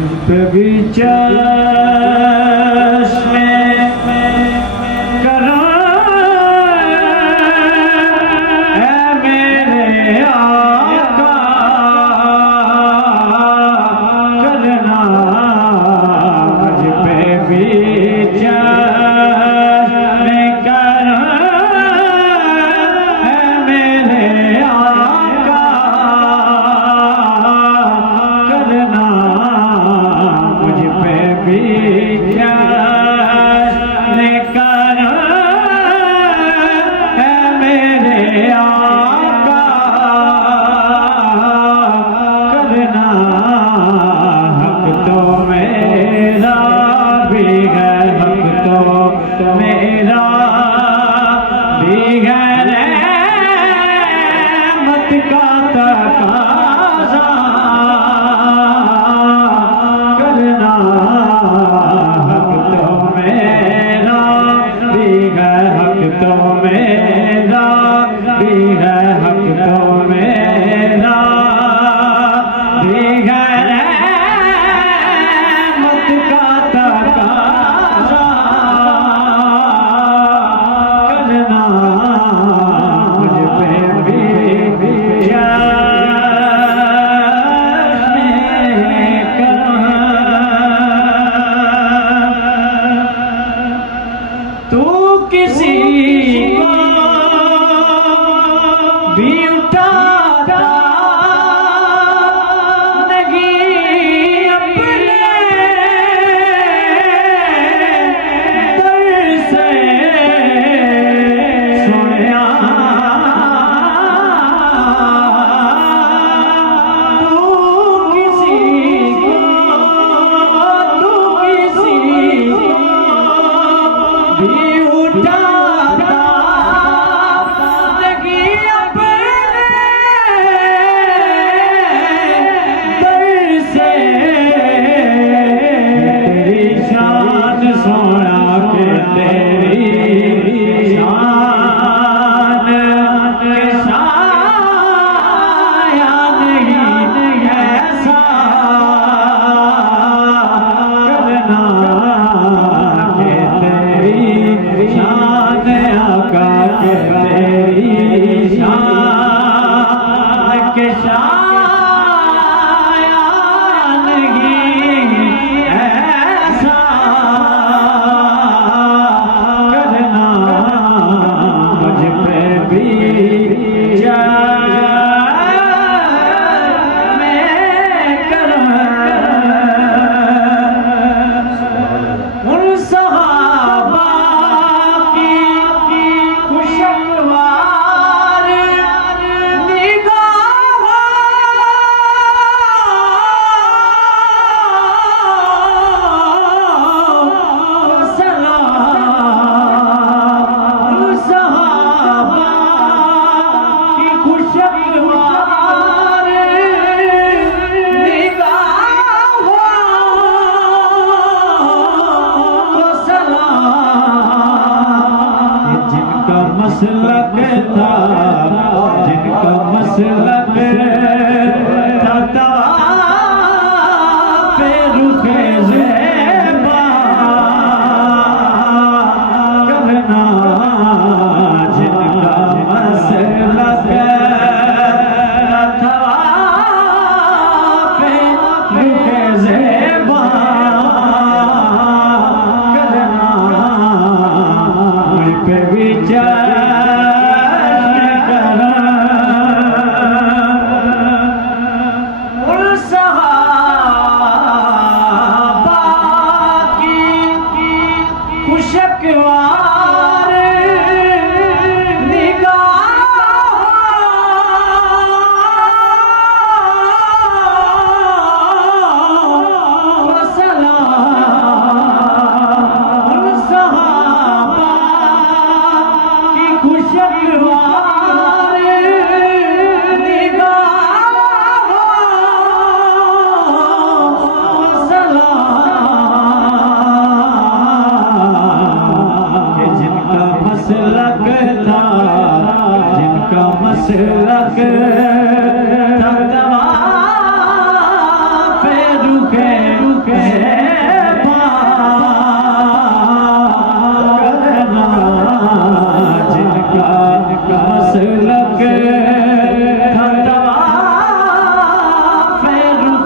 पे भी चश्मे करो ऐ मेरे आका करना मुझ पे भी चश्मे करो ऐ मेरे आका करना मुझ पे भी चश्मे करो ऐ मेरे आका करना हक तो मेरा भी है हक तो मेरा भी है रहमत का तकाज़ा करना हक तो मेरा भी है हक तो मेरा भी है हक तो मेरा भी है रहमत का तकाज़ा करना मुझ पे भी चश्मे करो तू किसी को भी उठाता नहीं अपने दर से सोया तू किसी को भी उठाता नहीं अपने दर से तेरी शान सोना के तेरी शान के साया नहीं ऐसा करना के तेरी शान आका के तेरी शान के साया नहीं ऐसा करना मुझ पे भी चश्मे करो उन सहाबा की खुशगवार निगाहों को सलाम उन सहाबा की खुशगवार निगाहों को सलाम जिनका मसलक था जिनका मसलक था पे रुखे ज़ेबा करना जिनका मसलक था पे रुखे ज़ेबा करना मुझ पे भी चश्मे करो उन सहाबा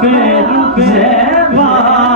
पे ज़ेबा